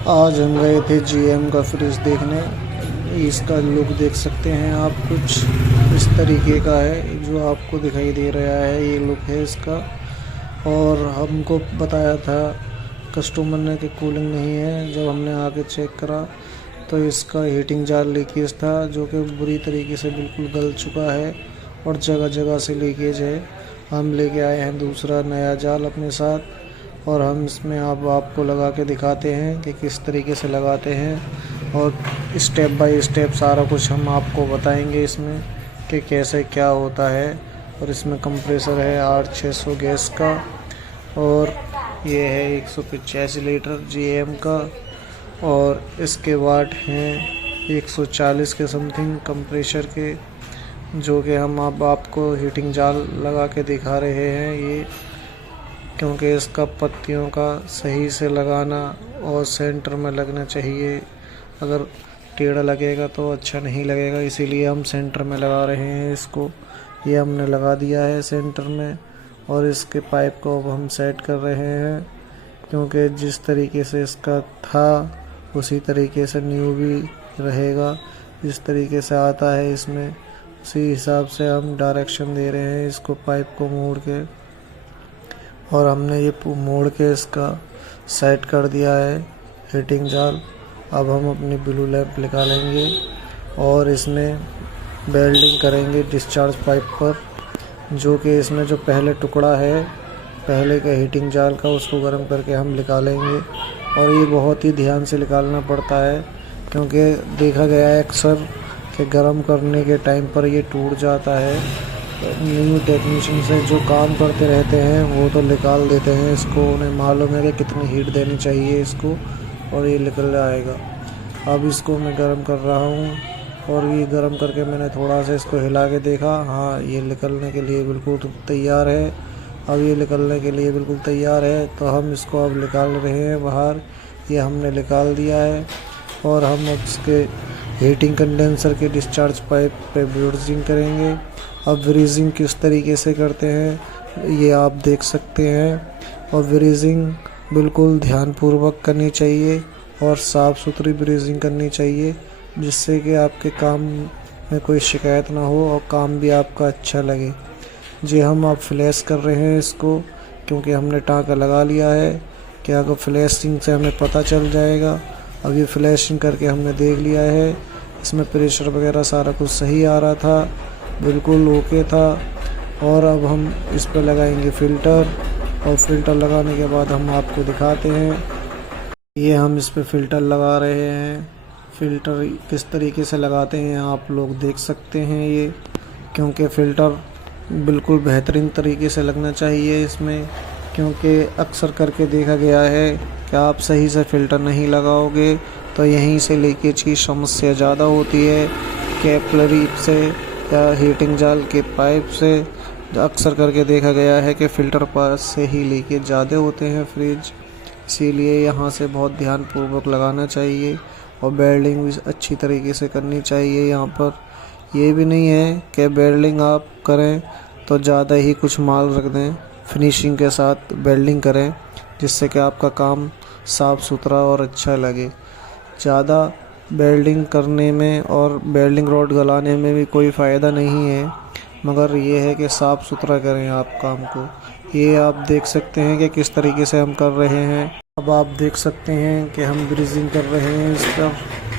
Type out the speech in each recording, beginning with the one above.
आज हम गए थे जीएम का फ्रिज देखने। इसका लुक देख सकते हैं आप, कुछ इस तरीके का है जो आपको दिखाई दे रहा है। ये लुक है इसका। और हमको बताया था कस्टमर ने कि कूलिंग नहीं है। जब हमने आके चेक करा तो इसका हीटिंग जार लीकेज था, जो कि बुरी तरीके से बिल्कुल गल चुका है और जगह जगह से लीकेज है। हम लेके आए हैं दूसरा नया जाल अपने साथ, और हम इसमें आपको लगा के दिखाते हैं कि किस तरीके से लगाते हैं, और स्टेप बाय स्टेप सारा कुछ हम आपको बताएंगे इसमें कि कैसे क्या होता है। और इसमें कंप्रेसर है 8600 गैस का, और ये है 185 लीटर जीएम का, और इसके वाट हैं 140 के समथिंग कंप्रेसर के, जो कि हम अब आपको हीटिंग जाल लगा के दिखा रहे हैं। ये क्योंकि इसका पत्तियों का सही से लगाना और सेंटर में लगना चाहिए। अगर टेढ़ा लगेगा तो अच्छा नहीं लगेगा, इसीलिए हम सेंटर में लगा रहे हैं इसको। ये हमने लगा दिया है सेंटर में, और इसके पाइप को अब हम सेट कर रहे हैं, क्योंकि जिस तरीके से इसका था उसी तरीके से न्यू भी रहेगा। जिस तरीके से आता है इसमें उसी हिसाब से हम डायरेक्शन दे रहे हैं इसको, पाइप को मोड़ के। और हमने ये मोड़ के इसका सेट कर दिया है हीटिंग जाल। अब हम अपनी ब्लू लैंप निकालेंगे और इसमें वेल्डिंग करेंगे डिस्चार्ज पाइप पर, जो कि इसमें जो पहले टुकड़ा है पहले का हीटिंग जाल का, उसको गर्म करके हम निकालेंगे। और ये बहुत ही ध्यान से निकालना पड़ता है, क्योंकि देखा गया है अक्सर कि गर्म करने के टाइम पर ये टूट जाता है। न्यू टेक्नीशियन से जो काम करते रहते हैं वो तो निकाल देते हैं इसको, उन्हें मालूम है कि कितनी हीट देनी चाहिए इसको, और ये निकल जाएगा। अब इसको मैं गर्म कर रहा हूँ, और ये गर्म करके मैंने थोड़ा सा इसको हिला के देखा। हाँ, ये निकलने के लिए बिल्कुल तैयार है। अब ये निकलने के लिए बिल्कुल तैयार है, तो हम इसको अब निकाल रहे हैं बाहर। ये हमने निकाल दिया है, और हम अब इसके हीटिंग कंडेंसर के डिस्चार्ज पाइप पे ब्रीजिंग करेंगे। अब ब्रीजिंग किस तरीके से करते हैं ये आप देख सकते हैं। और ब्रीजिंग बिल्कुल ध्यानपूर्वक करनी चाहिए और साफ़ सुथरी ब्रीजिंग करनी चाहिए, जिससे कि आपके काम में कोई शिकायत ना हो और काम भी आपका अच्छा लगे। जी, हम अब फ्लैश कर रहे हैं इसको, क्योंकि हमने टाँका लगा लिया है। कि अगर फ्लैशिंग से हमें पता चल जाएगा। अब ये फ्लैशिंग करके हमने देख लिया है, इसमें प्रेशर वगैरह सारा कुछ सही आ रहा था, बिल्कुल ओके था। और अब हम इस पर लगाएंगे फ़िल्टर, और फ़िल्टर लगाने के बाद हम आपको दिखाते हैं। ये हम इस पर फ़िल्टर लगा रहे हैं। फ़िल्टर किस तरीके से लगाते हैं आप लोग देख सकते हैं ये, क्योंकि फ़िल्टर बिल्कुल बेहतरीन तरीके से लगना चाहिए इसमें, क्योंकि अक्सर करके देखा गया है कि आप सही से फ़िल्टर नहीं लगाओगे तो यहीं से लीकेज की समस्या ज़्यादा होती है। कैपिलरी से या हीटिंग जाल के पाइप से अक्सर करके देखा गया है कि फ़िल्टर पास से ही लीकेज ज़्यादा होते हैं फ्रिज। इसीलिए यहाँ से बहुत ध्यानपूर्वक लगाना चाहिए, और वेल्डिंग भी अच्छी तरीके से करनी चाहिए। यहाँ पर ये भी नहीं है कि वेल्डिंग आप करें तो ज़्यादा ही कुछ माल रख दें, फिनिशिंग के साथ वेल्डिंग करें, जिससे कि आपका काम साफ़ सुथरा और अच्छा लगे। ज़्यादा वेल्डिंग करने में और वेल्डिंग रॉड गलाने में भी कोई फ़ायदा नहीं है, मगर ये है कि साफ़ सुथरा करें आप काम को। ये आप देख सकते हैं कि किस तरीके से हम कर रहे हैं। अब आप देख सकते हैं कि हम ब्रीजिंग कर रहे हैं इस पर,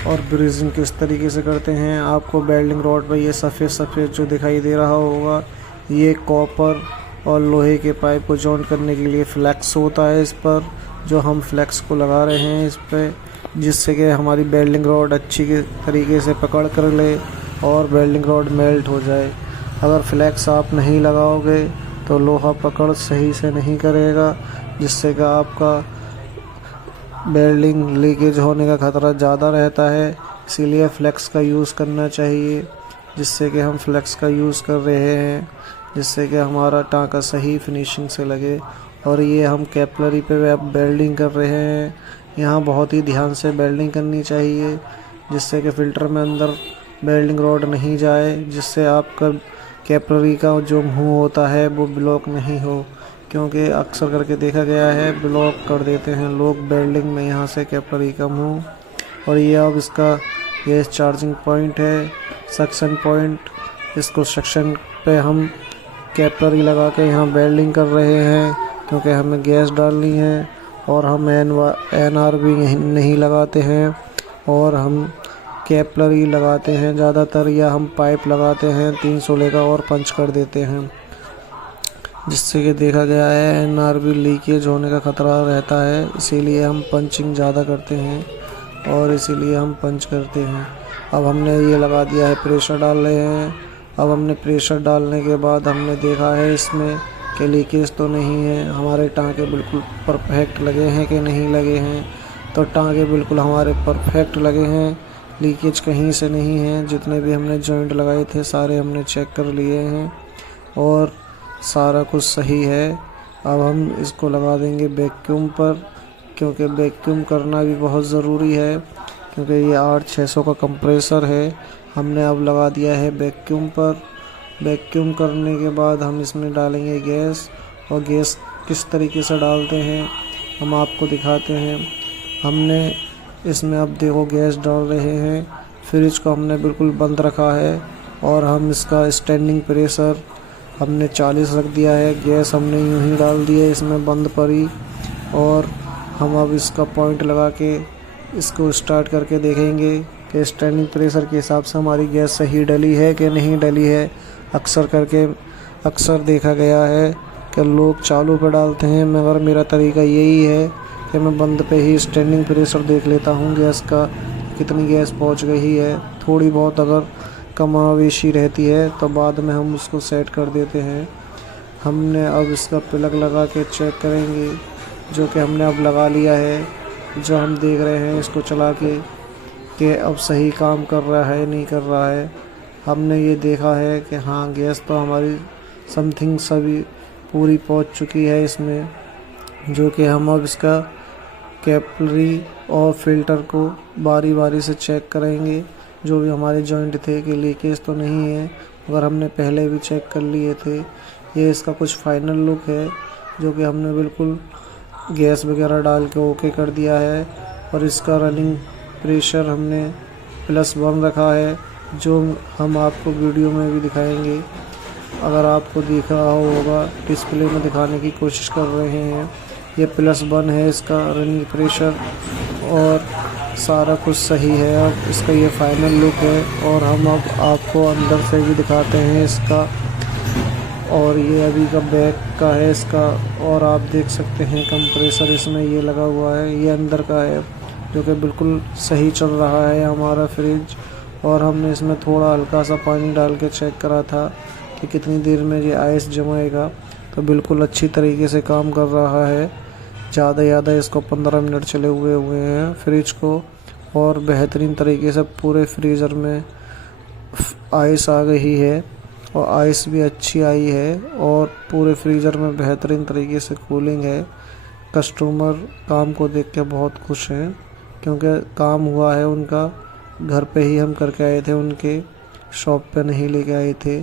और ब्रीजिंग किस तरीके से करते हैं आपको वेल्डिंग रॉड पर ये सफ़ेद सफ़ेद जो दिखाई दे रहा होगा, ये कॉपर और लोहे के पाइप को जॉइंट करने के लिए फ्लैक्स होता है इस पर, जो हम फ्लैक्स को लगा रहे हैं इस पर, जिससे कि हमारी वेल्डिंग रॉड अच्छी के तरीके से पकड़ कर ले और वेल्डिंग रॉड मेल्ट हो जाए। अगर फ्लैक्स आप नहीं लगाओगे तो लोहा पकड़ सही से नहीं करेगा, जिससे कि आपका वेल्डिंग लीकेज होने का खतरा ज़्यादा रहता है। इसीलिए फ्लैक्स का यूज़ करना चाहिए, जिससे कि हम फ्लैक्स का यूज़ कर रहे हैं, जिससे कि हमारा टाँका सही फिनिशिंग से लगे। और ये हम कैपिलरी पे अब वेल्डिंग कर रहे हैं। यहाँ बहुत ही ध्यान से वेल्डिंग करनी चाहिए, जिससे कि फ़िल्टर में अंदर वेल्डिंग रॉड नहीं जाए, जिससे आपका कैपिलरी का जो मुंह होता है वो ब्लॉक नहीं हो। क्योंकि अक्सर करके देखा गया है ब्लॉक कर देते हैं लोग वेल्डिंग में यहाँ से कैपिलरी कम हो। और ये अब इसका गैस चार्जिंग पॉइंट है, सक्शन पॉइंट। इसको सक्शन पे हम कैपिलरी लगा के यहाँ वेल्डिंग कर रहे हैं क्योंकि हमें गैस डालनी है। और हम NR भी नहीं लगाते हैं और हम कैपिलरी लगाते हैं ज़्यादातर, या हम पाइप लगाते हैं 316 का और पंच कर देते हैं, जिससे कि देखा गया है NR भी लीकेज होने का ख़तरा रहता है। इसीलिए हम पंचिंग ज़्यादा करते हैं और इसीलिए हम पंच करते हैं। अब हमने ये लगा दिया है, प्रेशर डाल रहे हैं। अब हमने प्रेशर डालने के बाद हमने देखा है इसमें कि लीकेज तो नहीं है, हमारे टाँके बिल्कुल परफेक्ट लगे हैं कि नहीं लगे हैं। तो टाँके बिल्कुल हमारे परफेक्ट लगे हैं, लीकेज कहीं से नहीं है। जितने भी हमने जॉइंट लगाए थे सारे हमने चेक कर लिए हैं और सारा कुछ सही है। अब हम इसको लगा देंगे वैक्यूम पर, क्योंकि वैक्यूम करना भी बहुत ज़रूरी है, क्योंकि ये 8600 का कंप्रेसर है। हमने अब लगा दिया है वैक्यूम पर। वैक्यूम करने के बाद हम इसमें डालेंगे गैस, और गैस किस तरीके से डालते हैं हम आपको दिखाते हैं। हमने इसमें अब देखो गैस डाल रहे हैं। फ्रिज को हमने बिल्कुल बंद रखा है और हम इसका स्टैंडिंग प्रेशर हमने 40 रख दिया है। गैस हमने यूं ही डाल दी है इसमें बंद पर ही, और हम अब इसका पॉइंट लगा के इसको स्टार्ट करके देखेंगे कि स्टैंडिंग प्रेशर के हिसाब से हमारी गैस सही डली है कि नहीं डली है। अक्सर देखा गया है कि लोग चालू पे डालते हैं, मगर मेरा तरीका यही है कि मैं बंद पे ही स्टैंडिंग प्रेशर देख लेता हूँ गैस का कितनी गैस पहुँच गई है। थोड़ी बहुत अगर कमावेशी रहती है तो बाद में हम उसको सेट कर देते हैं। हमने अब इसका प्लग लगा के चेक करेंगे, जो कि हमने अब लगा लिया है। जो हम देख रहे हैं इसको चला के कि अब सही काम कर रहा है नहीं कर रहा है। हमने ये देखा है कि हाँ गैस तो हमारी समथिंग सभी पूरी पहुंच चुकी है इसमें, जो कि हम अब इसका कैपिलरी और फिल्टर को बारी बारी से चेक करेंगे। जो भी हमारे जॉइंट थे कि लीकेज तो नहीं है, मगर हमने पहले भी चेक कर लिए थे। ये इसका कुछ फाइनल लुक है, जो कि हमने बिल्कुल गैस वगैरह डाल के ओके कर दिया है। और इसका रनिंग प्रेशर हमने +1 रखा है, जो हम आपको वीडियो में भी दिखाएंगे। अगर आपको दिख रहा होगा, डिस्प्ले में दिखाने की कोशिश कर रहे हैं। ये +1 है इसका रनिंग प्रेशर और सारा कुछ सही है। अब इसका ये फाइनल लुक है और हम अब आपको अंदर से भी दिखाते हैं इसका। और ये अभी का बैक का है इसका, और आप देख सकते हैं कंप्रेसर इसमें ये लगा हुआ है, ये अंदर का है, जो कि बिल्कुल सही चल रहा है हमारा फ्रिज। और हमने इसमें थोड़ा हल्का सा पानी डाल के चेक करा था कि कितनी देर में ये आइस जमाएगा, तो बिल्कुल अच्छी तरीके से काम कर रहा है। ज़्यादा इसको 15 मिनट चले हुए हैं फ्रिज को, और बेहतरीन तरीके से पूरे फ्रीज़र में आइस आ गई है और आइस भी अच्छी आई है, और पूरे फ्रीज़र में बेहतरीन तरीके से कूलिंग है। कस्टमर काम को देख के बहुत खुश हैं, क्योंकि काम हुआ है उनका। घर पे ही हम करके आए थे, उनके शॉप पे नहीं लेके आए थे।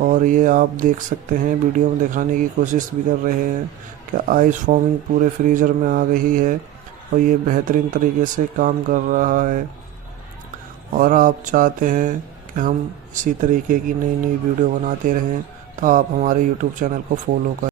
और ये आप देख सकते हैं, वीडियो में दिखाने की कोशिश भी कर रहे हैं कि आइस फॉर्मिंग पूरे फ्रीज़र में आ गई है और ये बेहतरीन तरीके से काम कर रहा है। और आप चाहते हैं कि हम इसी तरीके की नई वीडियो बनाते रहें, तो आप हमारे YouTube चैनल को फॉलो करें।